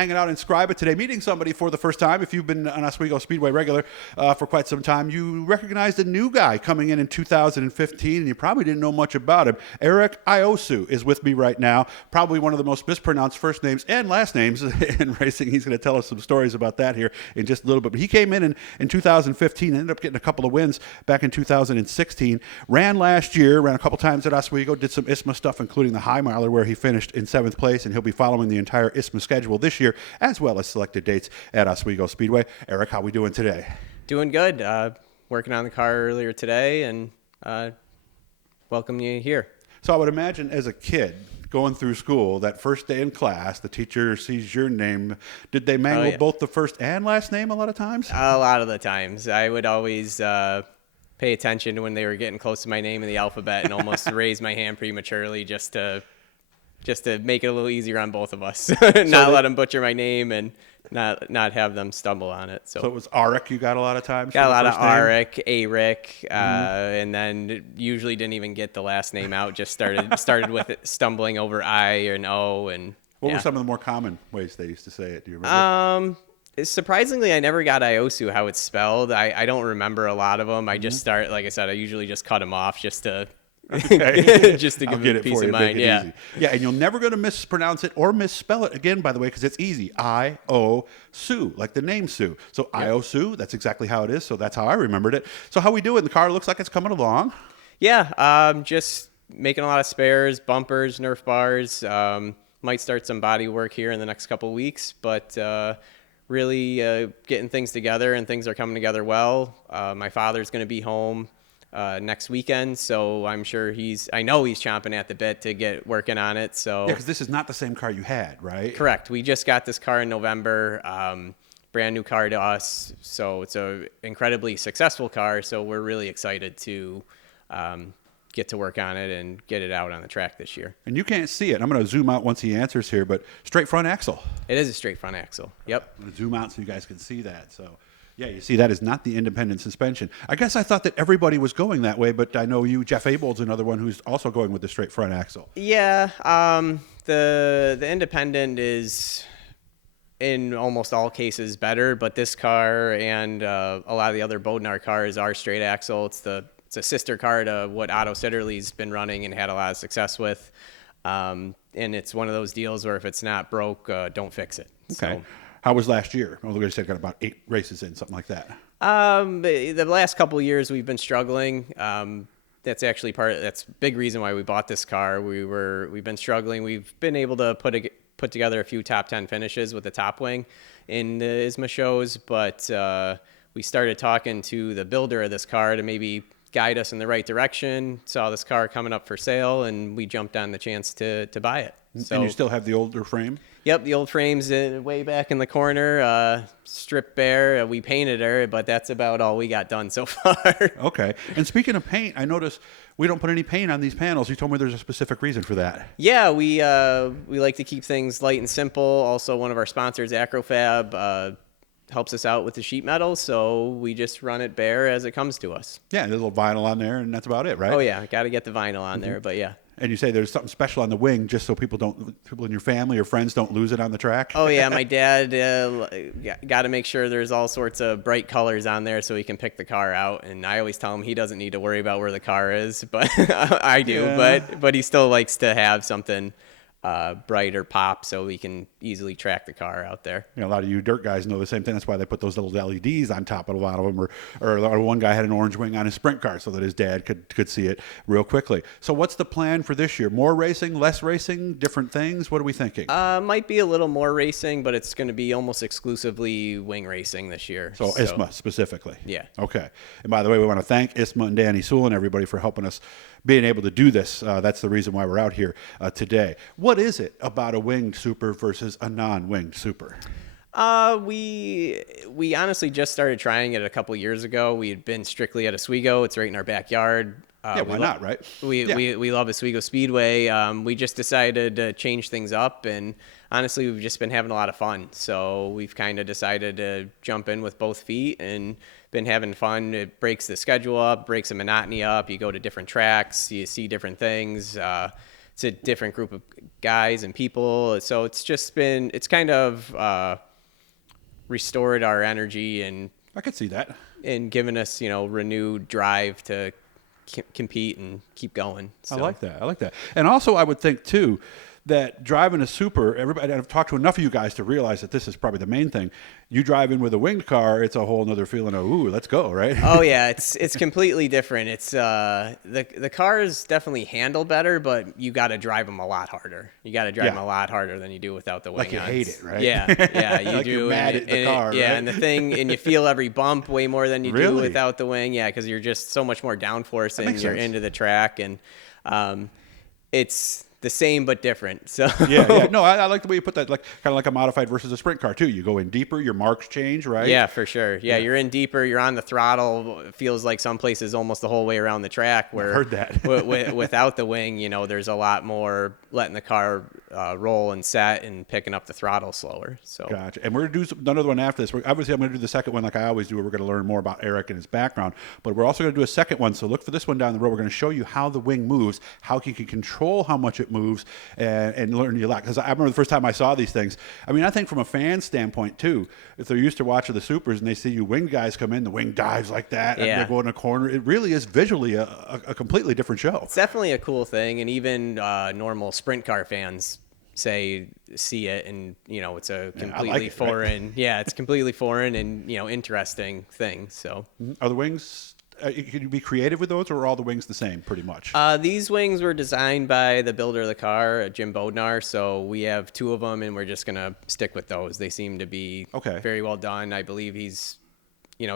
hanging out in Scriba today, meeting somebody for the first time. If you've been an Oswego Speedway regular for quite some time, you recognized a new guy coming in 2015, and you probably didn't know much about him. Aric Iosue is with me right now, probably one of the most mispronounced first names and last names in racing. He's going to tell us some stories about that here in just a little bit. But he came in 2015, ended up getting a couple of wins back in 2016, ran last year, ran a couple times at Oswego, did some ISMA stuff, including the High Miler, where he finished in 7th place, and he'll be following the entire ISMA schedule this year, as well as selected dates at Oswego Speedway. Aric, how we doing today? Doing good. Working on the car earlier today, and welcome you here. So I would imagine as a kid going through school, that first day in class, the teacher sees your name. Did they mangle both the first and last name a lot of times? A lot of the times. I would always pay attention when they were getting close to my name in the alphabet and almost raise my hand prematurely just to make it a little easier on both of us. Not let them butcher my name and not have them stumble on it. So it was Aric you got a lot of times? Got a lot of Aric, and then usually didn't even get the last name out. Just started with it, stumbling over I and O. And what were some of the more common ways they used to say it? Do you remember? Surprisingly, I never got Iosue how it's spelled. I don't remember a lot of them. I just like I said, I usually just cut them off just to just to give it peace of mind. Yeah. Easy. Yeah, and you're never going to mispronounce it or misspell it again, by the way, because it's easy. I-O-Sue, like the name Sue. So yep. Iosue, that's exactly how it is. So that's how I remembered it. So how we doing? The car looks like it's coming along. Yeah, just making a lot of spares, bumpers, Nerf bars. Might start some body work here in the next couple of weeks, but really getting things together, and things are coming together well. My father's going to be home next weekend, so I'm sure I know he's chomping at the bit to get working on it. So yeah, because this is not the same car you had, right? Correct. We just got this car in November, brand new car to us, so it's a incredibly successful car. So we're really excited to get to work on it and get it out on the track this year. And you can't see it. I'm going to zoom out once he answers here, but straight front axle. It is a straight front axle. Yep. I'm going to zoom out so you guys can see that. So. Yeah, you see, that is not the independent suspension. I guess I thought that everybody was going that way, but I know Jeff Abel's another one who's also going with the straight front axle. Yeah, the independent is in almost all cases better, but this car and a lot of the other Bodnar cars are straight axle. It's a sister car to what Otto Sitterly's been running and had a lot of success with, and it's one of those deals where if it's not broke, don't fix it. Okay. So, how was last year? Well, we said got about 8 races in, something like that. The last couple of years we've been struggling. That's actually that's a big reason why we bought this car. We've been struggling. We've been able to put together a few top 10 finishes with the top wing in the ISMA shows, but we started talking to the builder of this car to maybe guide us in the right direction. Saw this car coming up for sale, and we jumped on the chance to buy it. So, and you still have the older frame? Yep, the old frame's way back in the corner, stripped bare. We painted her, but that's about all we got done so far. Okay. And speaking of paint, I noticed we don't put any paint on these panels. You told me there's a specific reason for that. Yeah, we like to keep things light and simple. Also, one of our sponsors, Acrofab, helps us out with the sheet metal, so we just run it bare as it comes to us. Yeah, there's a little vinyl on there, and that's about it, right? Oh, yeah, got to get the vinyl on there, but yeah. And you say there's something special on the wing just so people in your family or friends don't lose it on the track? Oh, yeah. My dad got to make sure there's all sorts of bright colors on there so he can pick the car out. And I always tell him he doesn't need to worry about where the car is, but I do. Yeah. But he still likes to have something bright or pop so we can easily track the car out there. You know, a lot of you dirt guys know the same thing. That's why they put those little LEDs on top of a lot of them. Or one guy had an orange wing on his sprint car so that his dad could see it real quickly. So what's the plan for this year? More racing, less racing, different things? What are we thinking? Might be a little more racing, but it's going to be almost exclusively wing racing this year. So ISMA specifically? Yeah. Okay. And by the way, we want to thank ISMA and Danny Sewell and everybody for helping us being able to do this. That's the reason why we're out here today. What is it about a winged super versus a non-winged super? We honestly just started trying it a couple years ago. We had been strictly at Oswego. It's right in our backyard. Yeah, why not, right? We love Oswego Speedway. We just decided to change things up, and honestly, we've just been having a lot of fun. So we've kind of decided to jump in with both feet and been having fun. It breaks the schedule up, breaks the monotony up. You go to different tracks, you see different things. it's a different group of guys and people. So it's kind of restored our energy I could see that. and given us, renewed drive to compete and keep going. So. I like that. I like that. And also, I would think too that driving a super, everybody, I've talked to enough of you guys to realize that this is probably the main thing. You drive in with a winged car, it's a whole nother feeling of, ooh, let's go, right? Oh yeah, it's completely different. It's the cars definitely handle better, but you got to drive them a lot harder. You got to drive them a lot harder than you do without the wing. Like you hate it, right? Yeah, you like do. You're mad at the car, yeah, right? and you feel every bump way more than you do Really? without the wing. Yeah, because you're just so much more downforce and you're sense. into the track, and it's the same but different. So yeah. No, I like the way you put that, like kind of like a modified versus a sprint car too. You go in deeper, your marks change, right? Yeah, for sure. Yeah, you're in deeper. You're on the throttle. It feels like some places almost the whole way around the track. Where I heard that. without the wing, there's a lot more letting the car roll and set and picking up the throttle slower. So Gotcha. And we're going to do another one after this. Obviously, I'm going to do the second one like I always do. Where we're going to learn more about Aric and his background. But we're also going to do a second one. So look for this one down the road. We're going to show you how the wing moves, how you can control how much it moves, and learn you lot. Because I remember the first time I saw these things. I mean, I think from a fan standpoint too, if they're used to watching the supers and they see you wing guys come in, the wing dives like that, and they're going in a corner. It really is visually a completely different show. it's definitely a cool thing, and even normal sprint car fans see it, and it's a completely like it, foreign. right? Yeah, it's completely foreign and interesting thing. So. Are the wings? Can you be creative with those, or are all the wings the same, pretty much? These wings were designed by the builder of the car, Jim Bodnar. So we have two of them, and we're just gonna stick with those. They seem to be very well done. I believe he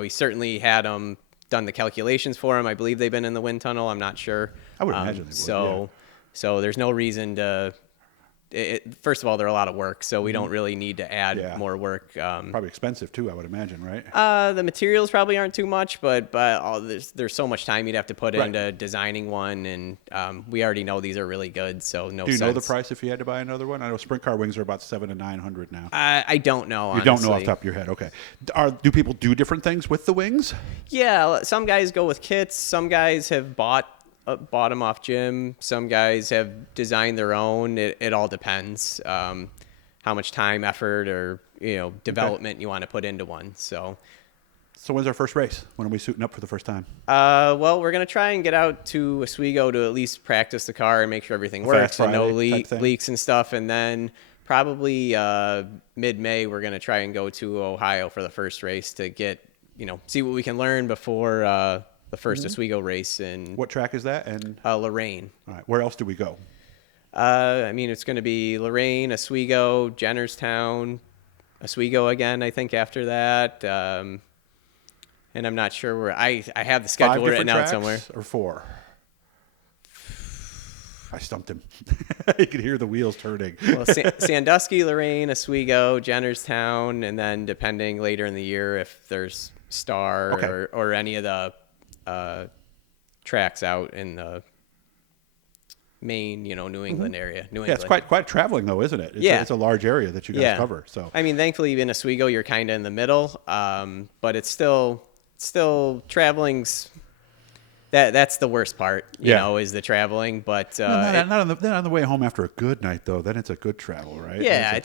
certainly had them done the calculations for him. I believe they've been in the wind tunnel. I'm not sure. I would imagine they would. So there's no reason to. First of all, they're a lot of work, so we don't really need to add more work. Probably expensive too, I would imagine, right? The materials probably aren't too much, but there's so much time you'd have to put into designing one, and we already know these are really good, so no. Do you sense. know the price if you had to buy another one? I know sprint car wings are about $700 to $900 now. I don't know. You don't know off the top of your head, okay? Do people do different things with the wings? Yeah, some guys go with kits. Some guys have bought them off Jim. Some guys have designed their own. It all depends how much time, effort, or development you want to put into one. So when's our first race? When are we suiting up for the first time? Well, we're gonna try and get out to Oswego to at least practice the car and make sure everything works and no leaks and stuff, and then probably mid-May we're gonna try and go to Ohio for the first race to get see what we can learn before the first Oswego race. In what track is that? And Lorraine. All right. Where else do we go? I mean, it's going to be Lorraine, Oswego, Jennerstown, Oswego again, I think, after that. And I'm not sure where. I have the schedule written out somewhere. Or 4? I stumped him. You could hear the wheels turning. Well, Sandusky, Lorraine, Oswego, Jennerstown, and then depending later in the year if there's Star or any of the tracks out in the Maine, New England area. New England. It's quite traveling though, isn't it? It's a large area that you guys cover. So I mean, thankfully in Oswego you're kind of in the middle, but it's still traveling's. That's the worst part, is the traveling. But not on the way home after a good night though. Then it's a good travel, right? Yeah,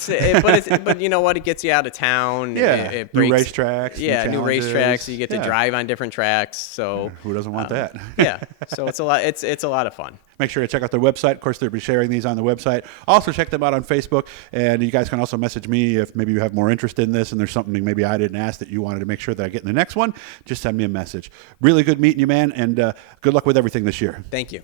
but you know what? It gets you out of town. Yeah, it breaks, new racetracks. Yeah, new racetracks. You get to drive on different tracks. So who doesn't want that? Yeah, so it's a lot. It's a lot of fun. Make sure to check out their website. Of course, they'll be sharing these on the website. Also, check them out on Facebook. And you guys can also message me if maybe you have more interest in this and there's something maybe I didn't ask that you wanted to make sure that I get in the next one. Just send me a message. Really good meeting you, man. And good luck with everything this year. Thank you.